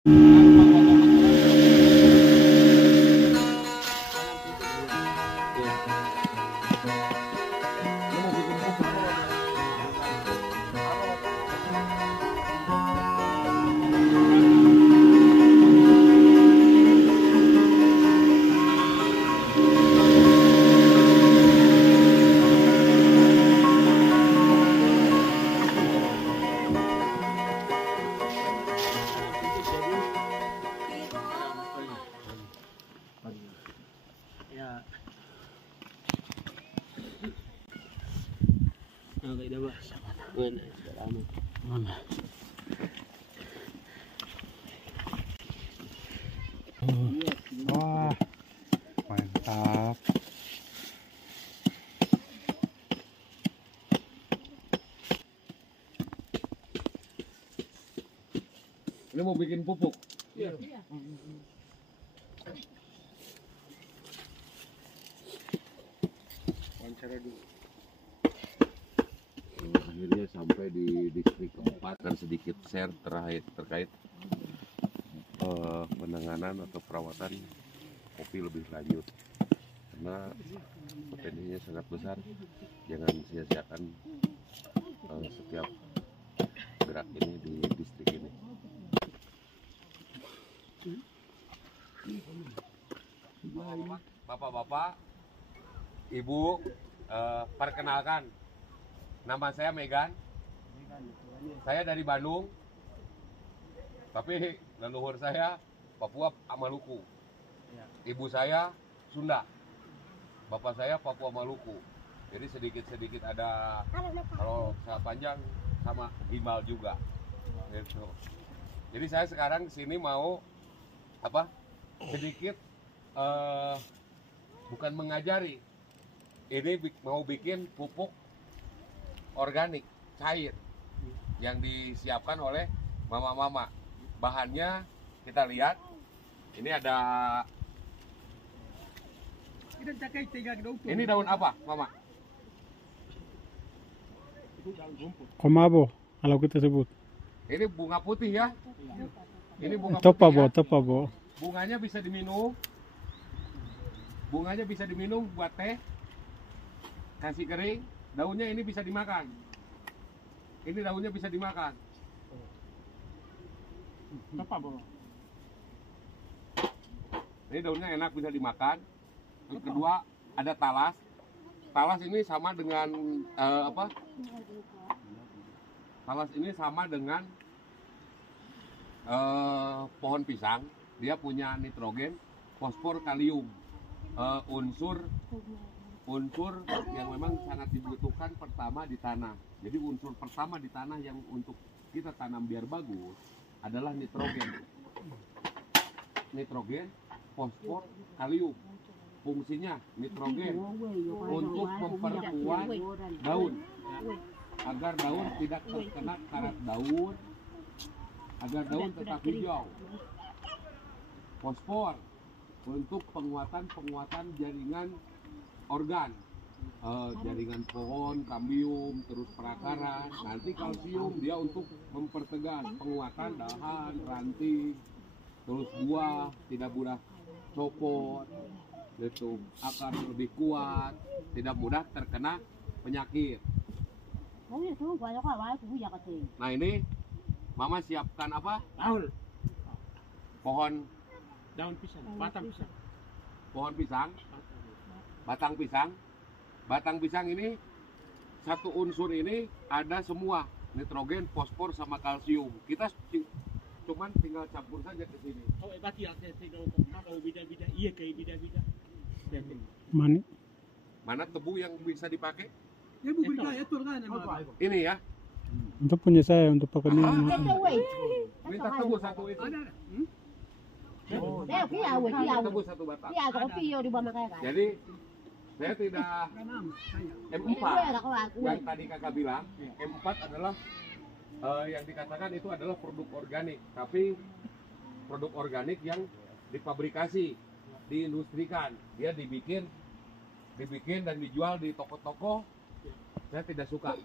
Wah, mantap. Ini mau bikin pupuk. Iya. Wawancara dulu. Akhirnya sampai di distrik keempat dan sedikit share terkait penanganan atau perawatan kopi lebih lanjut karena potensinya sangat besar. Jangan sia-siakan setiap gerak ini di distrik ini. Bapak-bapak, Ibu, perkenalkan, nama saya Megan. Saya dari Bandung, tapi leluhur saya Papua Maluku. Ibu saya Sunda, bapak saya Papua Maluku. Jadi sedikit-sedikit ada, kalau saya panjang sama gimbal juga. Gitu. Jadi saya sekarang kesini mau sedikit bukan mengajari, ini mau bikin pupuk organik cair yang disiapkan oleh mama-mama. Bahannya kita lihat, ini ada, ini daun apa, mama? Komabo, kalau kita sebut. Ini bunga putih ya. Ini bunga Topabo, putih ya. topabo. Bunganya bisa diminum. Bunganya bisa diminum buat teh. Kasih kering. Daunnya ini bisa dimakan. Ini daunnya bisa dimakan. Ini daunnya enak, bisa dimakan. Yang kedua ada talas. Talas ini sama dengan Talas ini sama dengan pohon pisang. Dia punya nitrogen, fosfor, kalium, unsur yang memang sangat dibutuhkan pertama di tanah. Jadi unsur pertama di tanah yang untuk kita tanam biar bagus adalah nitrogen. Nitrogen, fosfor, kalium. Fungsinya nitrogen untuk memperkuat daun agar daun tidak terkena karat daun, agar daun tetap hijau. Fosfor untuk penguatan jaringan organ, jaringan pohon, kambium, terus perakaran. Nanti kalsium dia untuk mempertegas penguatan dahan, ranting, terus buah tidak mudah copot, gitu, akar lebih kuat, tidak mudah terkena penyakit. Nah ini mama siapkan apa? Daun pisang, batang pisang. Pohon pisang, batang pisang. Batang pisang ini satu unsur ini ada semua, nitrogen, fosfor sama kalsium. Kita cuman tinggal campur saja ke sini. Oh, berarti ada beda-beda. Iya kayak beda-beda. Mana tebu yang bisa dipakai? Ya bu, Ini ya. Itu punya saya untuk pakai ini. Minta tebu satu itu. Tebu satu batang. Jadi saya tidak M4 yang tadi kakak bilang. M4 adalah yang dikatakan itu adalah produk organik, tapi produk organik yang dipabrikasi, diindustrikan, dia dibikin dan dijual di toko-toko. Saya tidak suka.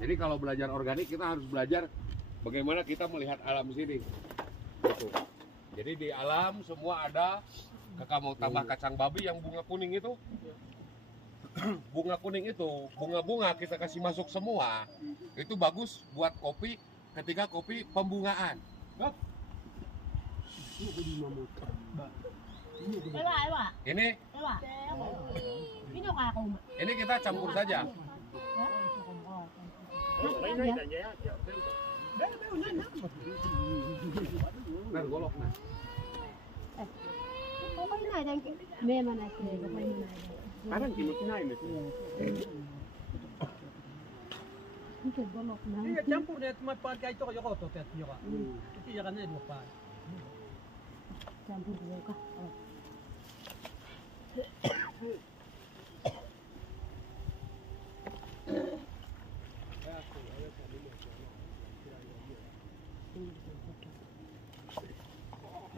Jadi kalau belajar organik kita harus belajar bagaimana kita melihat alam sini. Gitu. Jadi di alam semua ada. Kakak mau tambah kacang babi yang bunga kuning itu. Bunga kuning itu, bunga-bunga kita kasih masuk semua. Itu bagus buat kopi ketika kopi pembungaan. Ini kita campur saja. Nah, golok nah. Parang kinukinain itu. Iya campur deh, cuma pakai itu kayak kotor ya juga. Itu jangan ada lupa. Campur dulu kah?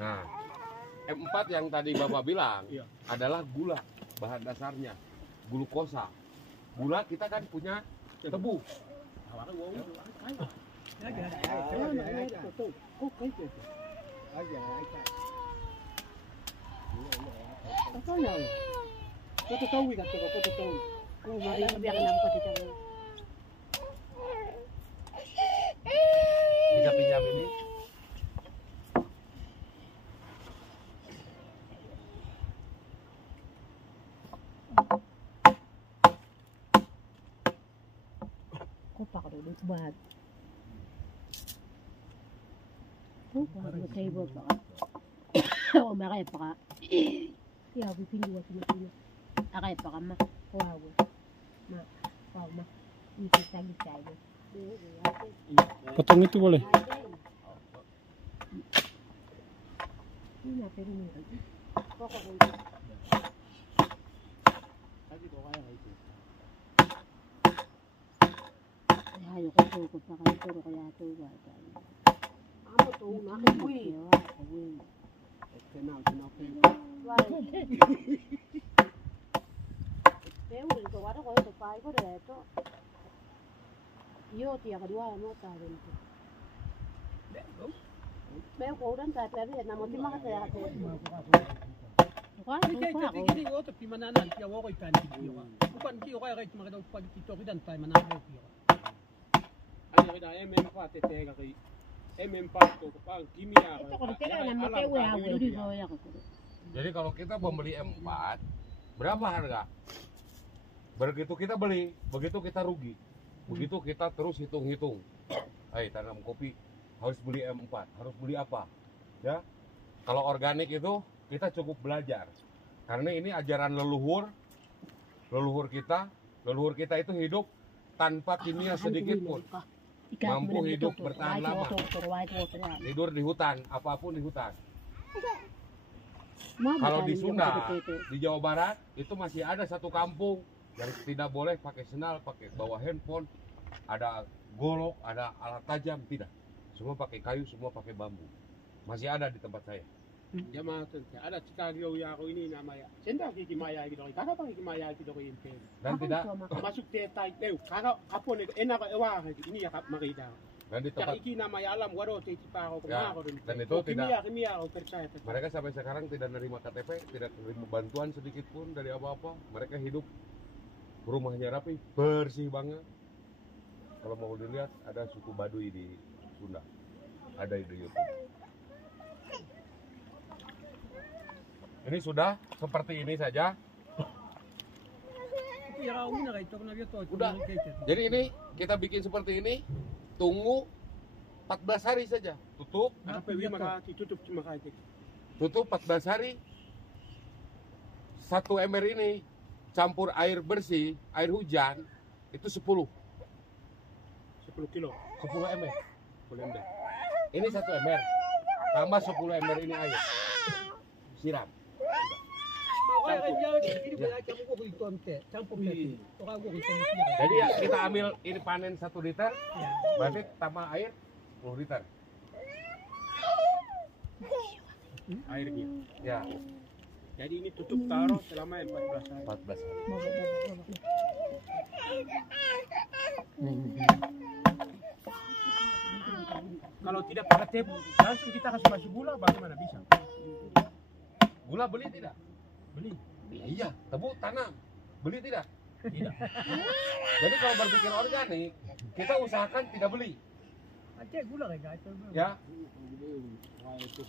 Nah, M4 yang tadi Bapak bilang adalah gula, bahan dasarnya, glukosa. Gula kita kan punya tebu. Bisa pinjam ini? Kopak dulu buat. Buat kayak bapak. Oh, makanya pak. Ya, bikin dua sini. Akay pa ka ma. Wow. Ma. Isi lagi saja. Potong itu boleh. Ini apa ini? Pokok ayo ko pa kayo pero kaya ito ba? Amo to na kuwi. Udah itu ada kok itu pai kok deh itu. Yo tiap kedua mau tahu itu. Beo kau dan tak tapi nama timah saya tu. Ini kau tapi mana nanti awak kau ikan kiri. Bukan kiri kau yang cuma kita pagi kita dan tak mana kau kiri. Ada kita MM4 tega kiri. MM4 tu kepang kimia. Itu kalau kita nama tewe awal di bawah ya kau. Jadi kalau kita membeli M4, berapa harga? Begitu kita beli, begitu kita rugi. Begitu kita terus hitung-hitung. Tanam kopi harus beli M4, harus beli apa? Ya. Kalau organik itu kita cukup belajar. Karena ini ajaran leluhur kita itu hidup tanpa kimia sedikit pun. Mampu hidup bertahan lama. Tidur di hutan, apapun di hutan. Kalau di Sunda, di Jawa Barat itu masih ada satu kampung yang tidak boleh pakai sendal, pakai bawa handphone, ada golok, ada alat tajam, tidak. Semua pakai kayu, semua pakai bambu. Masih ada di tempat saya. Ya macam ada cikal ya aku ini namanya. Senda kiki maya gitu. Kakak pakai kiki maya gitu ini. Dan tidak masuk tetai teu. Kakak apa nih enak ewa ini ya kak makita. Dan di tempat iki namanya alam waro titi paro ya, kemana dan itu tidak kimia aku percaya. Mereka sampai sekarang tidak menerima KTP, tidak menerima bantuan sedikit pun dari apa-apa. Mereka hidup rumahnya rapi, bersih banget. Kalau mau dilihat ada suku Baduy di Sunda. Ada di YouTube. Ini sudah seperti ini saja. Udah. Jadi ini kita bikin seperti ini. Tunggu 14 hari saja. Tutup. Tutup 14 hari. 1 ember ini campur air bersih, air hujan itu 10 kilo. 10 ember. 10 ember. Ini 1 ember. Tambah 10 ember ini air. Siram. Jadi ya kita ambil ini panen 1 liter, berarti tambah air 10 liter. Airnya. Ya. Jadi ini tutup taruh selama 14 hari. 14 hari. Kalau tidak pakai tebu, langsung kita kasih masuk gula, bagaimana bisa? Gula beli tidak? Beli. Iya, tebu tanam. Beli tidak? Tidak. Jadi kalau berpikir organik, kita usahakan tidak beli. Aceh gula kayak gitu. Ya.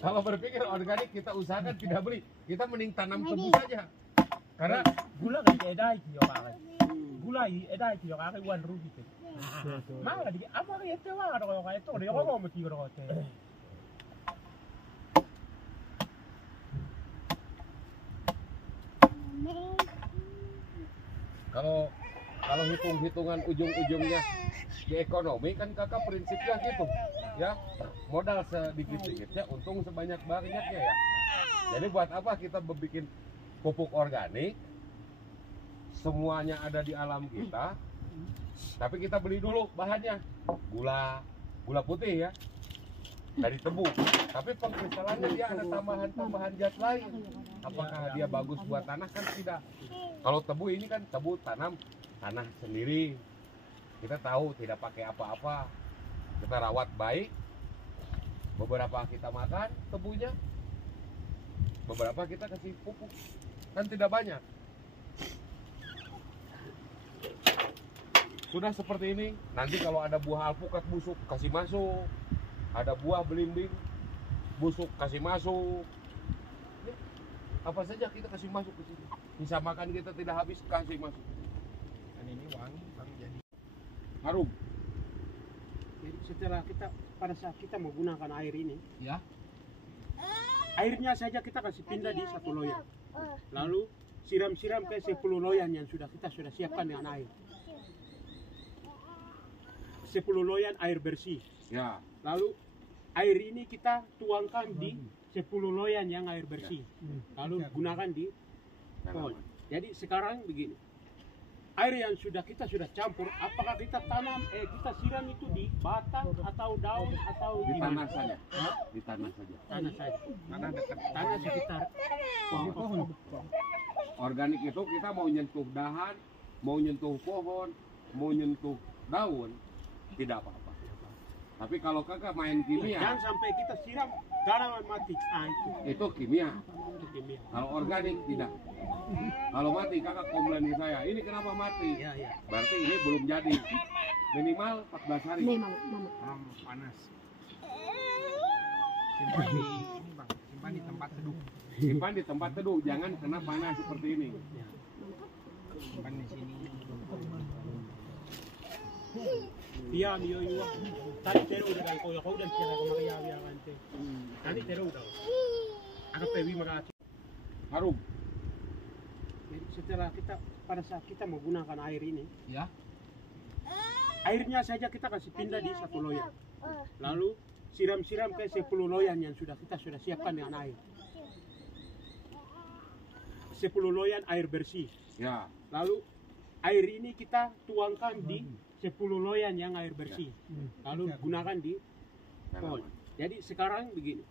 Kalau berpikir organik, kita usahakan tidak beli. Kita mending tanam tebu saja. Karena gula kayak edai kyo kakai. Gula edai kyo kakai wan rugi teh. Malah di apa kayak itu lah kalau kayak itu dia ngomong mesti kalau teh. kalau hitung-hitungan ujung-ujungnya di ekonomi kan kakak prinsipnya gitu ya, modal sedikit-sedikitnya untung sebanyak-banyaknya ya. Jadi buat apa kita bikin pupuk organik, semuanya ada di alam kita, tapi kita beli dulu bahannya gula putih ya dari tebu, tapi pengkristalannya dia ada tambahan zat lain. Apakah dia bagus buat tanah? Kan tidak. Kalau tebu ini kan tebu tanah sendiri, kita tahu tidak pakai apa-apa, kita rawat baik, beberapa kita makan tebunya, beberapa kita kasih pupuk, kan tidak banyak. Sudah seperti ini, nanti kalau ada buah alpukat busuk kasih masuk, ada buah belimbing busuk kasih masuk, apa saja kita kasih masuk ke sini. Bisa makan kita tidak habis, kasih masuk. Dan ini wangi jadi Harum. Jadi setelah kita pada saat kita menggunakan air ini, Ya. airnya saja kita kasih pindah di satu loyang. Lalu siram-siram ke 10 loyang yang kita sudah siapkan dengan air. 10 loyang air bersih. Ya. Lalu air ini kita tuangkan di 10 loyang yang air bersih. Lalu gunakan di pohon. Jadi sekarang begini. Air yang kita sudah campur, apakah kita kita siram itu di batang atau daun atau Di mana? tanah saja. Di tanah saja. Tanah saja. Tanah sekitar pohon. Organik itu kita mau nyentuh dahan, mau nyentuh pohon, mau nyentuh daun, tidak apa-apa. Tapi kalau kakak main kimia, Jangan sampai kita siram tanaman mati. itu kimia. Itu kimia. Kalau organik tidak. Kalau mati kakak komplain ke saya, ini kenapa mati? Ya, ya. Berarti ini belum jadi. Minimal 14 hari. Nih mama. Panas. Simpan di tempat teduh. Simpan di tempat teduh, jangan kena panas seperti ini. Simpan di sini. Iya, iya. Tadi tero udah kau dan kira kau makai ya ante. Tadi tero udah. Aku pewi makasih. Harum. Jadi setelah pada saat kita menggunakan air ini, Ya. airnya saja kita kasih pindah di satu loyang. Lalu siram-siram ke 10 loyang yang kita sudah siapkan dengan air. 10 loyang air bersih. Ya. Lalu air ini kita tuangkan di 10 loyang yang air bersih. Lalu gunakan di pohon. Jadi sekarang begini.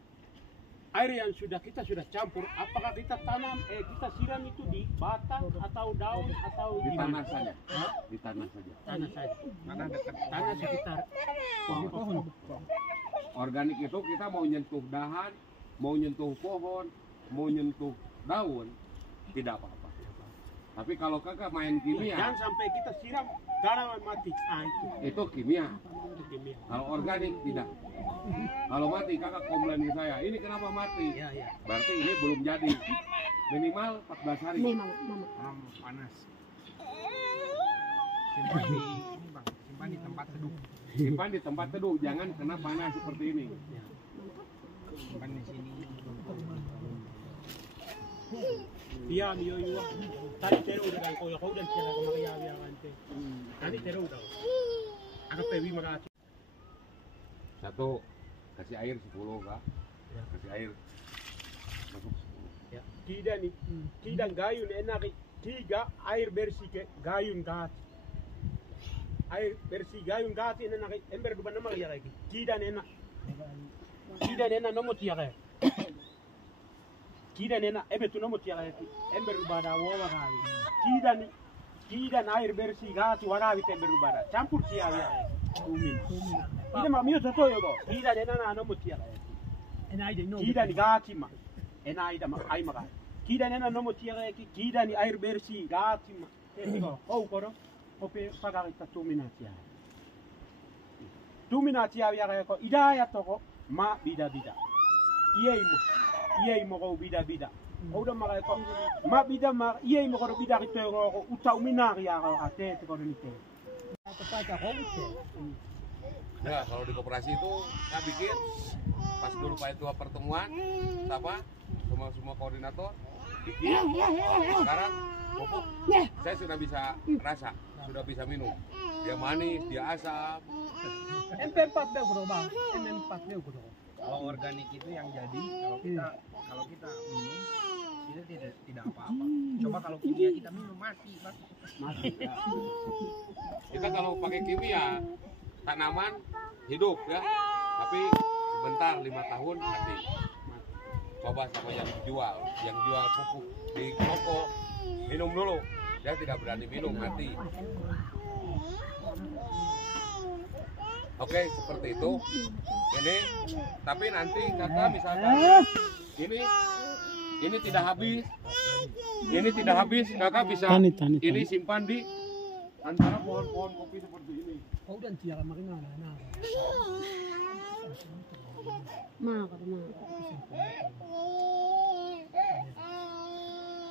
Air yang kita sudah campur, apakah kita kita siram itu di batang atau daun atau Di mana? tanah saja. Di tanah saja. Tanah saja. Tanah sekitar pohon. Organik itu kita mau nyentuh dahan, mau nyentuh pohon, mau nyentuh daun, tidak apa-apa. Tapi kalau kakak main kimia, Jangan sampai kita siram tanaman mati. itu kimia. Itu kimia. Kalau organik tidak. Kalau mati kakak komplain ke saya, ini kenapa mati? Ya, ya. Berarti ini belum jadi. Minimal 14 hari. Nih mama. Panas. Simpan di ini bang. Simpan di tempat teduh. Simpan di tempat teduh, jangan kena panas seperti ini. Simpan di sini. Iya. Tadi tero udah kau dan kira kau makai ya ante. Tadi tero udah. Aku pewi makasih. Satu, kasih air 10 kak. Kasih air. Masuk 10. Ya. Tidak gayun enak. 3 air bersih ke gayun gas. Air bersih gayun gas ini enak. Ember duban nama ya lagi. Tidak enak nomor tiga kayak. Tidak enak. Tu nomor tiga kayak. Ember duban awa kali. Tidak air bersih gas warawi ember duban. Campur siapa ya? Umin. Ida mak mio toto yo go. Ida de na no mutia ga. Ida ni gati ma. Ida ma ai ma ga. Ida na no mutia ga ki ida ni air bersi gati ma. Oh koro. Ope pagar ita 2 minutes ya. 2 minutes ya ya ko ida ya to ko ma bida. Iye mo ko bida. Oda ma ko ma bida ma iye mo ko bida ki to ko uta minari ya ko ate ko ni te. Nah, kalau di koperasi itu saya bikin pas dulu Pak itu pertemuan apa semua koordinator bikin. Sekarang pupuk saya sudah bisa rasa, sudah bisa minum. Dia manis, dia asam. MP4 deh bro bang, MP4 deh bro. Kalau organik itu yang jadi kalau kita minum kita tidak apa-apa. Coba kalau kimia kita minum mati, Bang. Mati. Kita kalau pakai kimia tanaman hidup ya, tapi sebentar 5 tahun mati. Coba sama yang jual pupuk di toko minum dulu, dia tidak berani minum mati. Oke, seperti itu. Ini, tapi nanti kata misalkan ini tidak habis, kakak bisa ini simpan di antara pohon-pohon kopi seperti ini. Oh dan tiara makin nah.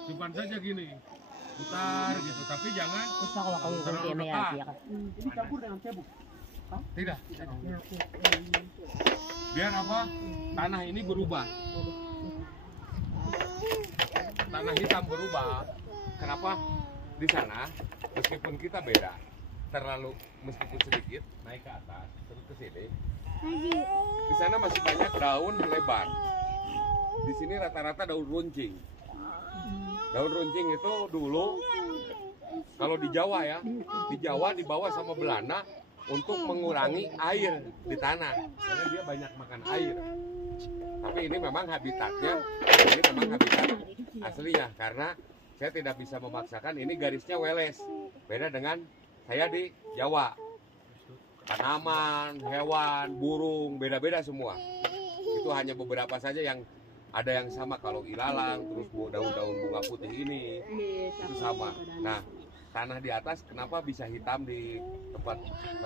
Simpan saja gini, putar gitu, tapi jangan terlalu dekat. Ini campur dengan cebuk. Tidak. Biar apa? Tanah ini berubah. Tanah hitam berubah. Kenapa? Di sana meskipun kita beda, terlalu meskipun sedikit naik ke atas terus ke sini. Di sana masih banyak daun lebar. Di sini rata-rata daun runcing. Daun runcing itu dulu kalau di Jawa ya, di Jawa dibawa sama Belanda untuk mengurangi air di tanah karena dia banyak makan air. Tapi ini memang habitatnya, ini memang habitat aslinya karena saya tidak bisa memaksakan. Ini garisnya weles, beda dengan saya di Jawa. Tanaman, hewan, burung, beda-beda semua. Itu hanya beberapa saja yang ada yang sama. Kalau ilalang, terus daun-daun bunga putih ini, itu sama. Nah, tanah di atas kenapa bisa hitam di tempat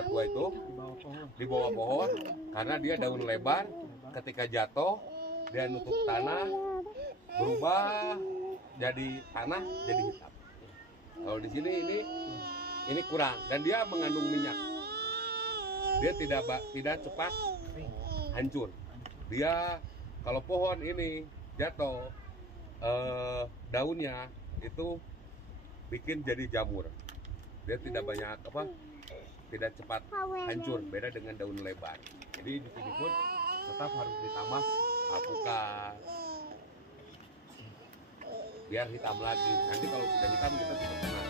tua itu? Di bawah pohon, karena dia daun lebar. Ketika jatuh, dia nutup tanah, berubah jadi tanah, jadi hitam. Kalau di sini ini kurang dan dia mengandung minyak. Dia tidak cepat hancur. Dia kalau pohon ini jatuh daunnya itu bikin jadi jamur. Dia tidak banyak tidak cepat hancur, beda dengan daun lebar. Jadi di sini pun tetap harus ditambah alpukat biar hitam lagi. Nanti kalau sudah hitam kita bisa tenang.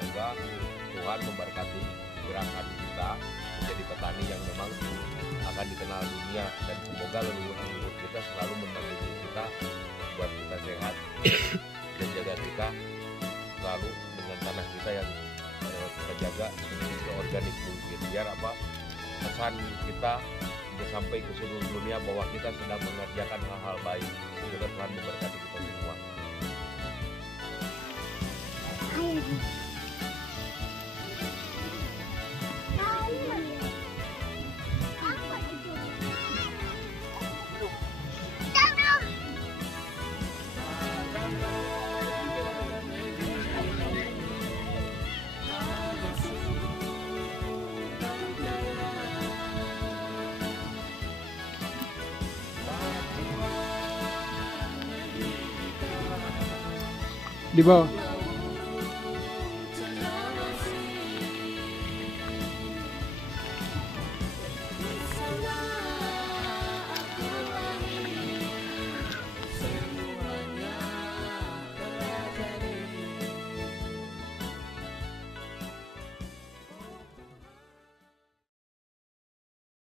Semoga Tuhan memberkati gerakan kita menjadi petani yang memang akan dikenal dunia, dan semoga leluhur kita selalu mendampingi kita buat kita sehat dan jaga kita selalu dengan tanah kita yang kita jaga seorganik mungkin, biar pesan kita bisa sampai ke seluruh dunia bahwa kita sedang mengerjakan hal-hal baik. Semoga Tuhan memberkati kita semua. Di bawah.